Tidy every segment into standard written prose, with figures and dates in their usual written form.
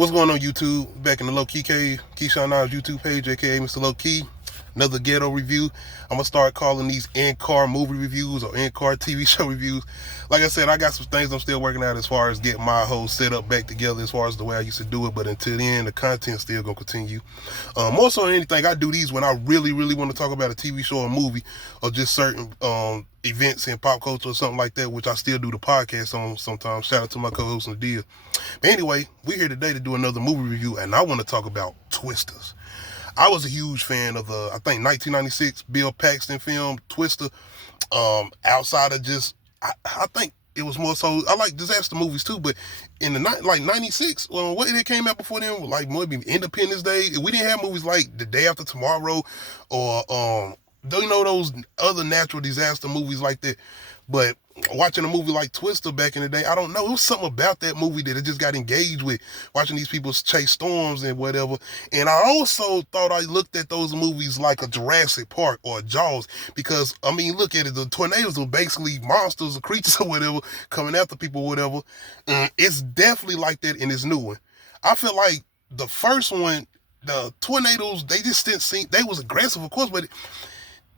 What's going on, YouTube? Back in the Low Key Keyshawn Niles YouTube page, aka Mr. Low Key. Another ghetto review. I'm gonna start calling these in-car movie reviews or in-car TV show reviews. Like I said, I got some things I'm still working out as far as getting my whole setup back together as far as the way I used to do it. But until then, the content's still gonna continue. More so than anything, I do these when I really want to talk about a TV show or movie or just certain events in pop culture or something like that, which I still do the podcast on sometimes. Shout out to my co-host Nadia. But anyway, we're here today to do another movie review, and I want to talk about Twisters. I was a huge fan of the, I think, 1996 Bill Paxton film, Twister. Outside of just, I think it was more so, I like disaster movies too, but in the, like, 96, what it came out before then, like, maybe Independence Day, we didn't have movies like The Day After Tomorrow, or, those other natural disaster movies like that. But watching a movie like Twister back in the day, I don't know, it was something about that movie that I just got engaged with, watching these people chase storms and whatever. And I also thought I looked at those movies like a Jurassic Park or a Jaws, because, I mean, look at it, the tornadoes are basically monsters or creatures or whatever coming after people or whatever. It's definitely like that in this new one. I feel like the first one, the tornadoes, they just didn't seem, they was aggressive, of course, but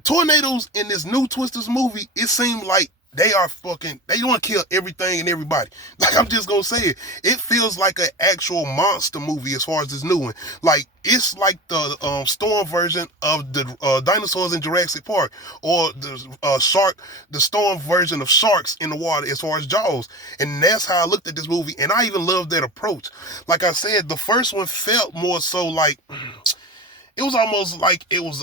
tornadoes in this new Twisters movie, it seemed like they want to kill everything and everybody. Like, I'm just gonna say it. It feels like an actual monster movie as far as this new one. Like, it's like the storm version of the dinosaurs in Jurassic Park, or the storm version of sharks in the water as far as Jaws. And that's how I looked at this movie, and I even loved that approach. Like I said, the first one felt more so like, it was almost like it was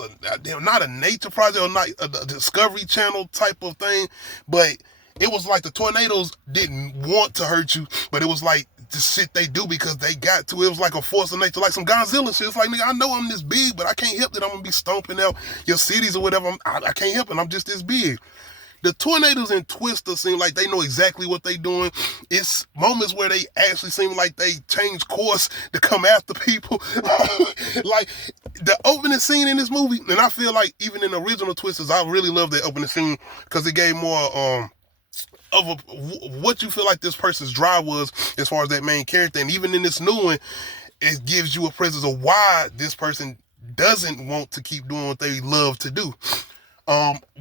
not a nature project or not a Discovery Channel type of thing, but it was like the tornadoes didn't want to hurt you, but it was like the shit they do because they got to. It was like a force of nature, like some Godzilla shit. It's like, nigga, I know I'm this big, but I can't help that I'm gonna be stomping out your cities or whatever. I can't help it. I'm just this big. The tornadoes in Twister seem like they know exactly what they doing. It's moments where they actually seem like they change course to come after people. Like, the opening scene in this movie, and I feel like even in the original Twisters, I really love that opening scene because it gave more what you feel like this person's drive was as far as that main character. And even in this new one, it gives you a presence of why this person doesn't want to keep doing what they love to do.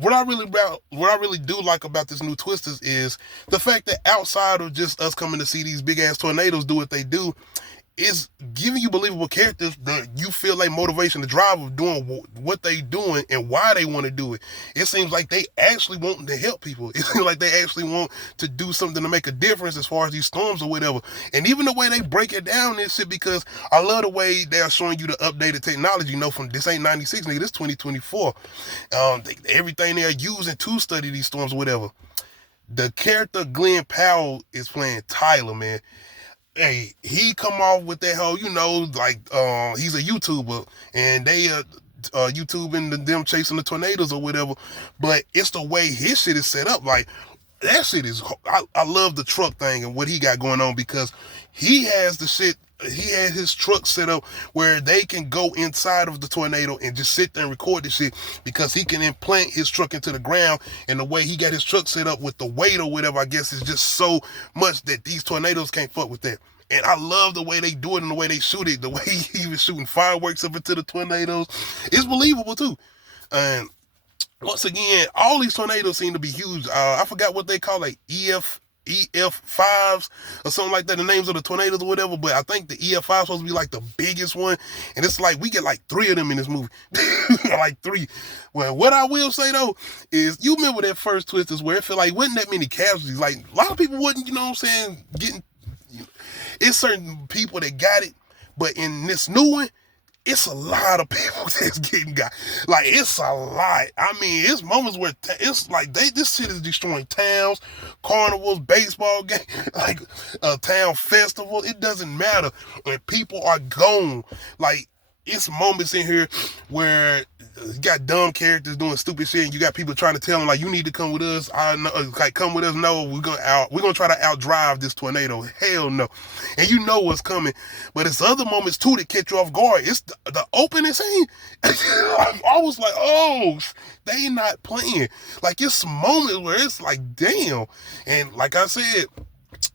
What I really do like about this new Twisters is the fact that outside of just us coming to see these big ass tornadoes do what they do, is giving you believable characters that you feel like motivation, the drive of doing what they doing and why they want to do it. It seems like they actually want to help people. It seems like they actually want to do something to make a difference as far as these storms or whatever. And even the way they break it down and shit, because I love the way they're showing you the updated technology. You know, from this ain't 96, nigga, this 2024. Everything they're using to study these storms or whatever. The character Glenn Powell is playing Tyler, man. Hey, he come off with that whole, like, he's a YouTuber, and they YouTubing them chasing the tornadoes or whatever, but it's the way his shit is set up. Like, that shit is, I love the truck thing and what he got going on, because he has his truck set up where they can go inside of the tornado and just sit there and record this shit, because he can implant his truck into the ground, and the way he got his truck set up with the weight or whatever, I guess, is just so much that these tornadoes can't fuck with that. And I love the way they do it and the way they shoot it, the way he was shooting fireworks up into the tornadoes. It's believable too. And once again, all these tornadoes seem to be huge. I forgot what they call, like EF5s or something like that, the names of the tornadoes or whatever, but I think the EF5 is supposed to be like the biggest one, and it's like we get like 3 of them in this movie. Like 3. Well, what I will say though is, you remember that first Twisters where it felt like wasn't that many casualties. Like, a lot of people wasn't, getting, it's certain people that got it, but in this new one, it's a lot of people that's getting got. Like, it's a lot. I mean, it's moments where it's like this shit is destroying towns, carnivals, baseball games, like a town festival. It doesn't matter. When people are gone, like, it's moments in here where you got dumb characters doing stupid shit, and you got people trying to tell them, like, you need to come with us. I know, like, come with us. No, we're gonna try to outdrive this tornado. Hell no. And you know what's coming. But it's other moments too that catch you off guard. It's the opening scene. I was like, oh, they not playing. Like, it's moments where it's like, damn. And like I said,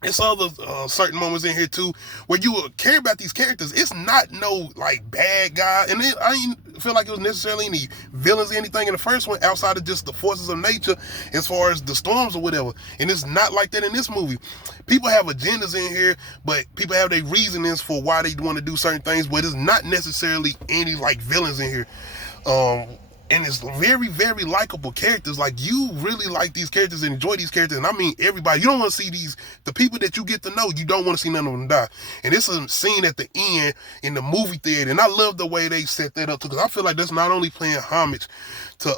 It's other certain moments in here too where you will care about these characters. It's not no like bad guy, and I didn't feel like it was necessarily any villains or anything in the first one outside of just the forces of nature as far as the storms or whatever. And it's not like that in this movie. People have agendas in here, but people have their reasonings for why they want to do certain things, but it's not necessarily any like villains in here. And it's very, very likable characters. Like, you really like these characters and enjoy these characters. And I mean everybody. You don't want to see the people that you get to know, you don't want to see none of them die. And it's a scene at the end in the movie theater. And I love the way they set that up too, because I feel like that's not only playing homage to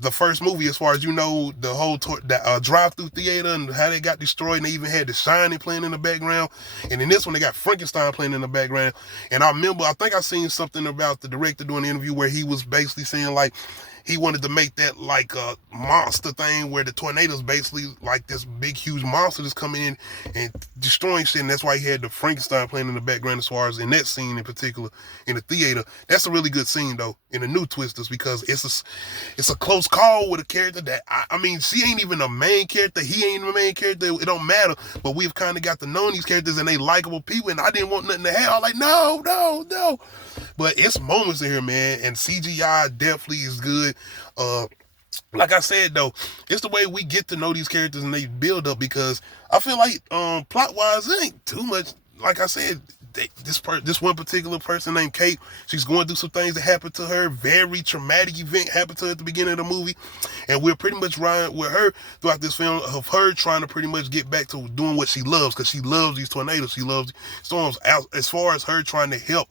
the first movie, as far as, you know, the whole drive-through theater and how they got destroyed, and they even had The Shining playing in the background. And in this one, they got Frankenstein playing in the background. And I remember, I think I seen something about the director doing an interview where he was basically saying like he wanted to make that like a monster thing where the tornadoes basically like this big huge monster that's coming in and destroying shit, and that's why he had the Frankenstein playing in the background as far as in that scene in particular in the theater. That's a really good scene though in the new Twisters, because it's a close call with a character that I mean, she ain't even a main character, he ain't the main character, it don't matter, but we've kind of got to know these characters and they likable people, and I didn't want nothing to happen. I'm like, no. But it's moments in here, man, and CGI definitely is good. Like I said though, it's the way we get to know these characters and they build up, because I feel like plot wise it ain't too much. Like I said, this one particular person named Kate, she's going through some things that happened to her. Very traumatic event happened to her at the beginning of the movie, and we're pretty much riding with her throughout this film of her trying to pretty much get back to doing what she loves, because she loves these tornadoes, she loves storms. As far as her trying to help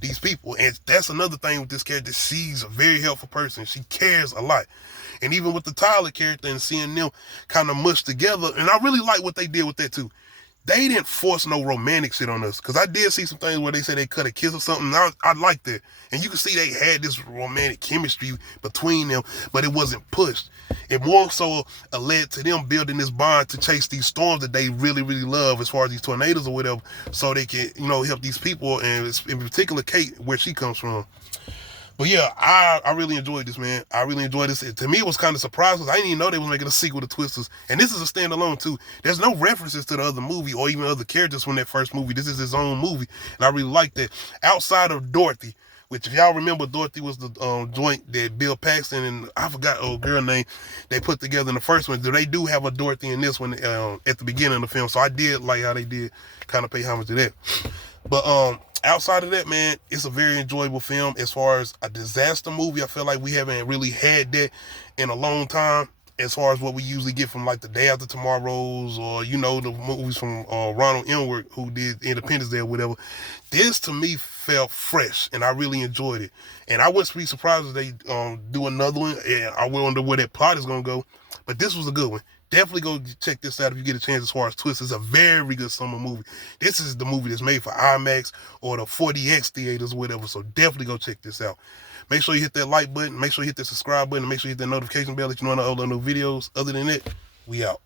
these people, and that's another thing with this character, she's a very helpful person. She cares a lot. And even with the Tyler character and seeing them kind of mush together, and I really like what they did with that too. They didn't force no romantic shit on us, because I did see some things where they said they cut a kiss or something. I like that, and you can see they had this romantic chemistry between them, but it wasn't pushed. It more so led to them building this bond to chase these storms that they really, really love, as far as these tornadoes or whatever, so they can, you know, help these people, and in particular Kate, where she comes from. But yeah, I really enjoyed this, man. I really enjoyed this. To me, it was kind of surprising, because I didn't even know they was making a sequel to Twisters. And this is a standalone, too. There's no references to the other movie or even other characters from that first movie. This is his own movie, and I really like that. Outside of Dorothy, which, if y'all remember, Dorothy was the joint that Bill Paxton and I forgot old girl name they put together in the first one. They do have a Dorothy in this one at the beginning of the film, so I did like how they did kind of pay homage to that. But outside of that, man, it's a very enjoyable film. As far as a disaster movie, I feel like we haven't really had that in a long time, as far as what we usually get from like the Day After Tomorrow's, or, you know, the movies from Ronald Elward, who did Independence Day or whatever. This to me felt fresh, and I really enjoyed it. And I wouldn't be surprised if they do another one, and I wonder where that plot is going to go. But this was a good one. Definitely go check this out if you get a chance. As far as Twist, it's a very good summer movie. This is the movie that's made for IMAX or the 40X theaters or whatever, so definitely go check this out. Make sure you hit that like button, make sure you hit that subscribe button, and make sure you hit that notification bell that you know when I upload new videos. Other than that, we out.